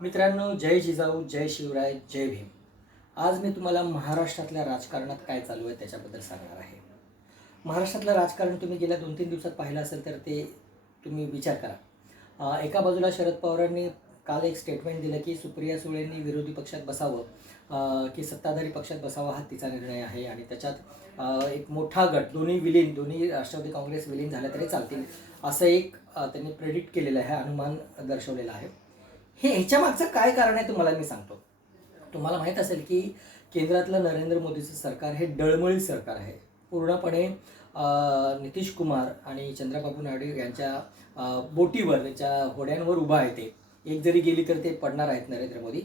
मित्रांनो जय जिजाऊ जय शिवराय जय भीम. आज मी तुम्हाला महाराष्ट्रातल्या राजकारणात काय चालू आहे त्याच्याबद्दल सांगणार आहे. महाराष्ट्रातलं राजकारण तुम्ही गेल्या दोन तीन दिवसात पाहिलं असेल तर ते तुम्ही विचार करा. एका बाजूला शरद पवारांनी काल एक स्टेटमेंट दिलं की सुप्रिया सुळेंनी विरोधी पक्षात बसावं की सत्ताधारी पक्षात बसावा हा तिचा निर्णय आहे आणि त्याच्यात एक मोठा गट दोन्ही विलीन दोन्ही राष्ट्रवादी काँग्रेस विलीन झाल्या तरी चालतील असं एक त्यांनी प्रेडिक्ट केलेलं आहे अनुमान दर्शवलेलं आहे. हे ह्याच्या मागचं काय कारण आहे तुम्हाला मी सांगतो. तुम्हाला माहीत असेल की केंद्रातलं नरेंद्र मोदीचं सरकार हे डळमळी सरकार आहे. पूर्णपणे नितीश कुमार आणि चंद्रबाबू नायडू यांच्या बोटीवर त्यांच्या होड्यांवर उभा आहे ते. एक जरी गेली तर ते पडणार आहेत नरेंद्र मोदी.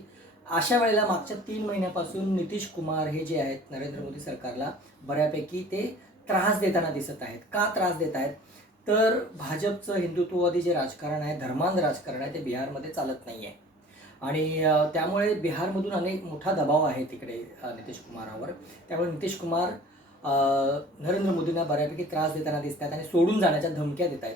अशा वेळेला मागच्या तीन महिन्यापासून नितीश कुमार हे जे आहेत नरेंद्र मोदी सरकारला बऱ्यापैकी ते त्रास देताना दिसत आहेत. का त्रास देत आहेत? तर भाजपचं हिंदुत्ववादी जे राजकारण आहे धर्मांध राजकारण आहे ते बिहारमध्ये चालत नाही आहे आणि त्यामुळे बिहारमधून अनेक मोठा दबाव आहे तिकडे नितीश कुमारावर. त्यामुळे नितीश कुमार नरेंद्र मोदींना बऱ्यापैकी त्रास देताना दिसत आहेत आणि सोडून जाण्याच्या धमक्या देत आहेत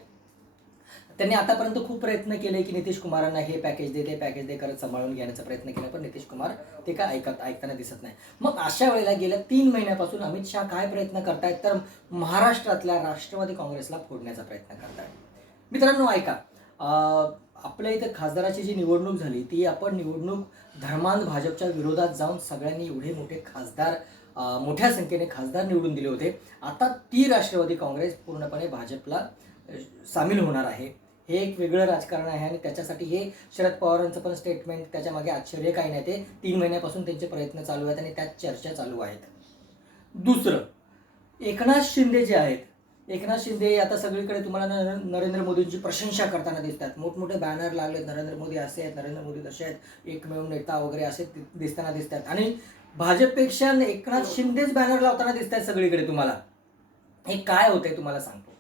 त्यांनी आतापर्यंत खूप प्रयत्न केले की नितीश कुमारांना हे पॅकेज दे ते पॅकेज दे करत सांभाळून घेण्याचा प्रयत्न केला पण नितीश कुमार ते काय ऐकत ऐकताना दिसत नाही. मग अशा वेळेला गेल्या तीन महिन्यापासून अमित शहा काय प्रयत्न करतायत? तर महाराष्ट्रातल्या राष्ट्रवादी काँग्रेसला फोडण्याचा प्रयत्न करतायत. मित्रांनो ऐका. आपल्या इथं खासदाराची जी निवडणूक झाली ती आपण निवडणूक धर्मांध भाजपच्या विरोधात जाऊन सगळ्यांनी एवढे मोठे खासदार मोठ्या संख्येने खासदार निवडून दिले होते. आता ती राष्ट्रवादी काँग्रेस पूर्णपणे भाजपला सामील होणार आहे. हे एक वेगळं राजकारण आहे आणि त्याच्यासाठी हे शरद पवारांचं पण स्टेटमेंट त्याच्यामागे आश्चर्य काही नाही. ते तीन महिन्यापासून त्यांचे प्रयत्न चालू आहेत आणि त्यात चर्चा चालू आहेत. दुसरं एकनाथ शिंदे जे आहेत एकनाथ शिंदे आता सगळीकडे तुम्हाला नर- नरेंद्र मोदींची प्रशंसा करताना दिसतात. मोठमोठे बॅनर लागलेत नरेंद्र मोदी असे आहेत नरेंद्र मोदी तसे आहेत एकमेव नेता वगैरे असे दिसताना दिसतात. आणि भाजपपेक्षा एकनाथ शिंदेच बॅनर लावताना दिसत आहेत सगळीकडे तुम्हाला. हे काय होतंय तुम्हाला सांगतो.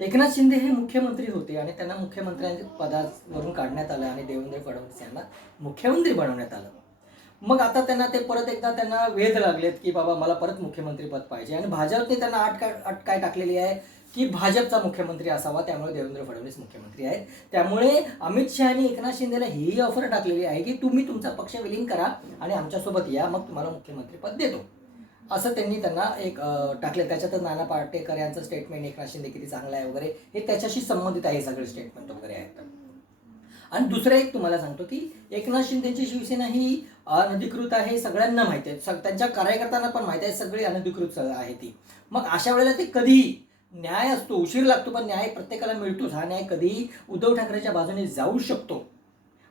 एकनाथ शिंदे हे मुख्यमंत्री होते आणि त्यांना मुख्यमंत्र्यांच्या पदावरून काढण्यात आलं आणि देवेंद्र फडणवीस यांना मुख्यमंत्री बनवण्यात आलं. मग आता त्यांना ते परत एकदा त्यांना वेध लागलेत की बाबा मला परत मुख्यमंत्री पद पाहिजे आणि भाजपने त्यांना अट काय अट काय टाकलेली आहे की भाजपचा मुख्यमंत्री असावा त्यामुळे देवेंद्र फडणवीस मुख्यमंत्री आहेत. त्यामुळे अमित शहा आणि एकनाथ शिंदेला ही ऑफर टाकलेली आहे की तुम्ही तुमचा पक्ष विलीन करा आणि आमच्यासोबत या मग तुम्हाला मुख्यमंत्री पद देतो. असं त्यांनी त्यांना एक टाकले त्याच्यातच नाना पाटेकर यांचं स्टेटमेंट एकनाथ शिंदे किती चांगलं आहे वगैरे हे त्याच्याशी संबंधित आहे सगळे स्टेटमेंट वगैरे आहेत. आणि दुसरं एक तुम्हाला सांगतो की एकनाथ शिंदेची शिवसेना ही अनधिकृत आहे सगळ्यांना माहिती आहे. सग- त्यांच्या कार्यकर्त्यांना पण माहिती आहे सगळी अनधिकृत आहे ती. मग अशा वेळेला ते कधीही न्याय असतो उशीर लागतो पण न्याय प्रत्येकाला मिळतोच. हा न्याय कधीही उद्धव ठाकरेच्या बाजूने जाऊ शकतो.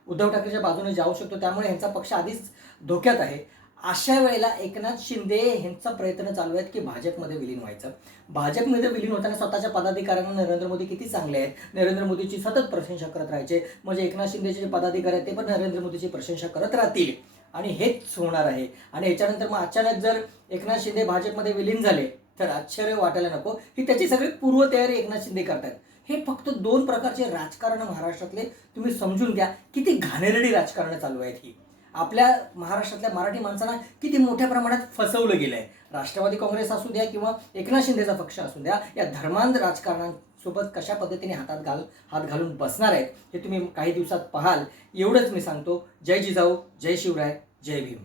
उद्धव ठाकरेच्या बाजूने जाऊ शकतो त्यामुळे यांचा पक्ष आधीच धोक्यात आहे. अशा वेळेला एकनाथ शिंदे यांचा प्रयत्न चालू आहेत की भाजपमध्ये विलीन व्हायचं. भाजपमध्ये विलीन होताना स्वतःच्या पदाधिकाऱ्यांना नरेंद्र मोदी किती चांगले आहेत? नरेंद्र मोदीची सतत प्रशंसा करत राहायचे. म्हणजे एकनाथ शिंदेचे जे पदाधिकारी आहेत ते पण नरेंद्र मोदीची प्रशंसा करत राहतील. आणि हेच होणार आहे. आणि याच्यानंतर मग अचानक जर एकनाथ शिंदे भाजपमध्ये विलीन झाले तर आश्चर्य वाटायला नको. ही त्याची सगळी पूर्वतयारी एकनाथ शिंदे करतात हे फक्त दोन प्रकारचे राजकारण महाराष्ट्रातले तुम्ही समजून घ्या. किती घाणेरडी राजकारणं चालू आहेत ही. आपल्या महाराष्ट्रातल्या मराठी माणसांना किती मोठ्या प्रमाणात फसवलं गेलं आहे राष्ट्रवादी काँग्रेस असू द्या किंवा एकनाथ शिंदेचा पक्ष असू द्या या धर्मांध राजकारणासोबत कशा पद्धतीने हातात घाल हात घालून बसणार आहेत हे तुम्ही काही दिवसात पाहाल. एवढंच मी सांगतो. जय जिजाऊ जय शिवराय जय भीम.